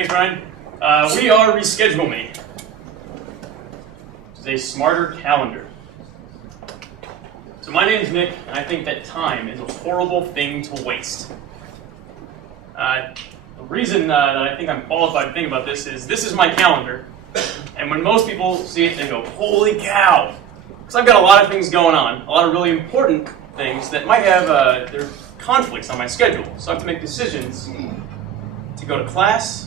Thanks, Brian. We are Reschedule Me, which is a smarter calendar. So my name's Nick, and I think that time is a horrible thing to waste. The reason that I think I'm qualified to think about this is my calendar, and when most people see it, they go, holy cow! Because I've got a lot of things going on, a lot of really important things that might have their conflicts on my schedule. So I have to make decisions to go to class,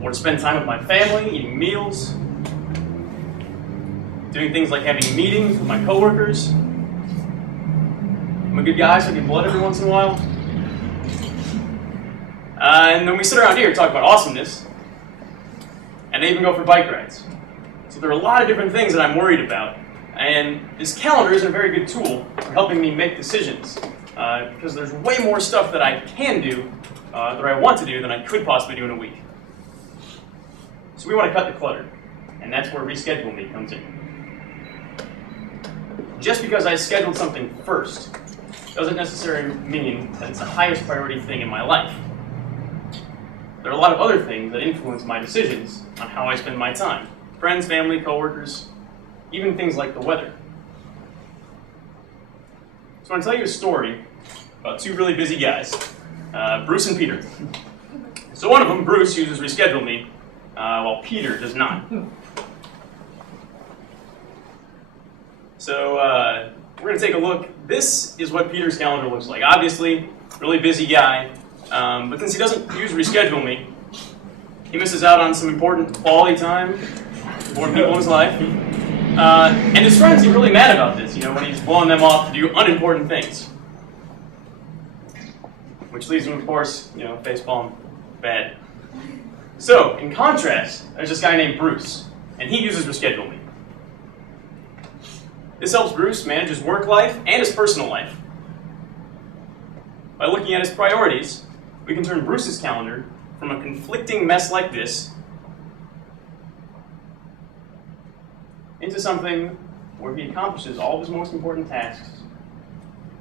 or to spend time with my family, eating meals, doing things like having meetings with my coworkers. I'm a good guy, so I get blood every once in a while. And then we sit around here and talk about awesomeness, and they even go for bike rides. So there are a lot of different things that I'm worried about, and this calendar isn't a very good tool for helping me make decisions, because there's way more stuff that I can do, that I want to do, than I could possibly do in a week. So we want to cut the clutter, and that's where Reschedule Me comes in. Just because I scheduled something first doesn't necessarily mean that it's the highest priority thing in my life. There are a lot of other things that influence my decisions on how I spend my time. Friends, family, coworkers, even things like the weather. So I want to tell you a story about two really busy guys, Bruce and Peter. So one of them, Bruce, uses Reschedule Me, while Peter does not. So we're going to take a look. This is what Peter's calendar looks like. Obviously, really busy guy, but since he doesn't use Reschedule Me, he misses out on some important quality time, important people in his life. And his friends get really mad about this, when he's blowing them off to do unimportant things. Which leaves him, of course, facepalm bad. So, in contrast, there's this guy named Bruce, and he uses Reschedule Me. This helps Bruce manage his work life and his personal life. By looking at his priorities, we can turn Bruce's calendar from a conflicting mess like this into something where he accomplishes all of his most important tasks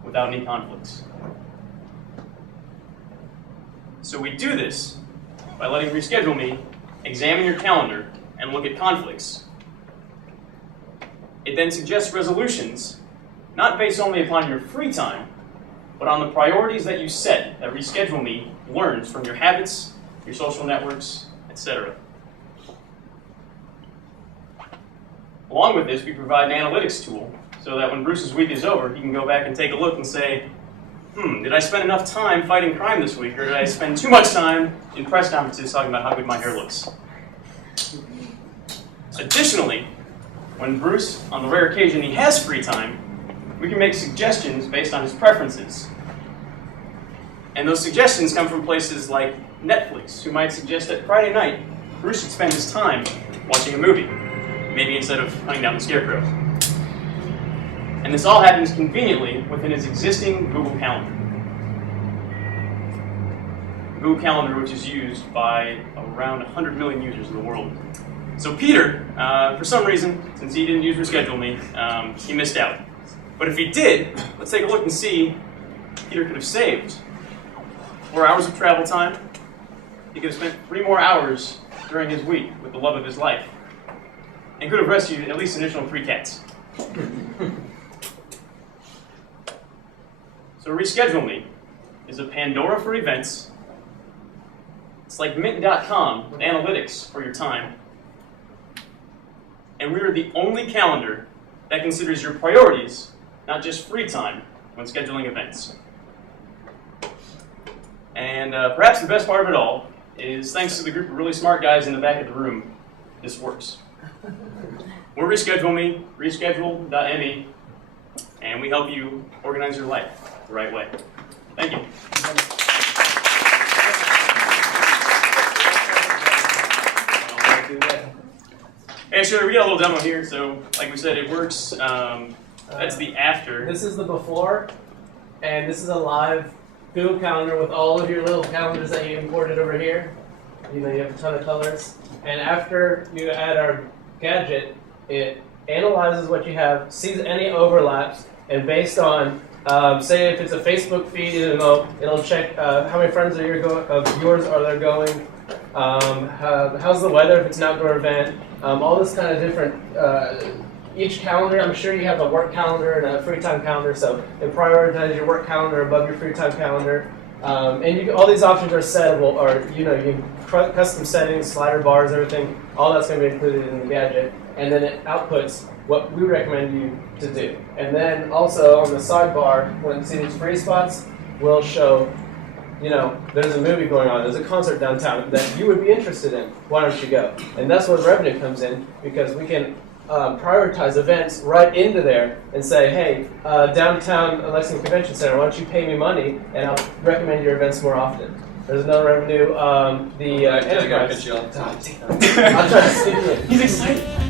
without any conflicts. So we do this by letting Reschedule Me examine your calendar and look at conflicts. It then suggests resolutions, not based only upon your free time, but on the priorities that you set that Reschedule Me learns from your habits, your social networks, etc. Along with this, we provide an analytics tool so that when Bruce's week is over, he can go back and take a look and say, did I spend enough time fighting crime this week, or did I spend too much time in press conferences talking about how good my hair looks? Additionally, when Bruce, on the rare occasion he has free time, we can make suggestions based on his preferences. And those suggestions come from places like Netflix, who might suggest that Friday night, Bruce should spend his time watching a movie, maybe instead of hunting down the scarecrow. And this all happens conveniently within his existing Google Calendar. Google Calendar, which is used by around 100 million users in the world. So Peter, for some reason, since he didn't use Reschedule Me, he missed out. But if he did, let's take a look and see Peter could have saved 4 hours of travel time. He could have spent 3 more hours during his week with the love of his life, and could have rescued at least an additional 3 cats. So Reschedule Me is a Pandora for events. It's like Mint.com with analytics for your time. And we are the only calendar that considers your priorities, not just free time, when scheduling events. And perhaps the best part of it all is, thanks to the group of really smart guys in the back of the room, this works. We're Reschedule Me, reschedule.me, and we help you organize your life the right way. Thank you. Hey, sure, we got a little demo here, so like we said, it works. That's the after. This is the before, and this is a live Google Calendar with all of your little calendars that you imported over here. You have a ton of colors. And after you add our gadget, it analyzes what you have, sees any overlaps, and based on Say if it's a Facebook feed, it'll check how many friends of yours are there going. How's the weather if it's an outdoor event? All this kind of different. Each calendar, I'm sure you have a work calendar and a free time calendar, so it prioritizes your work calendar above your free time calendar. And all these options are settable, or you can custom settings, slider bars, everything. All that's going to be included in the gadget, and then it outputs what we recommend you to do. And then also on the sidebar, when you see these free spots, we'll show, there's a movie going on, there's a concert downtown that you would be interested in. Why don't you go? And that's where revenue comes in, because we can prioritize events right into there and say, hey, downtown Lexington Convention Center, why don't you pay me money and I'll recommend your events more often. There's another revenue, the enterprise. I gotta cut you off. I'll try to stick you in. He's excited.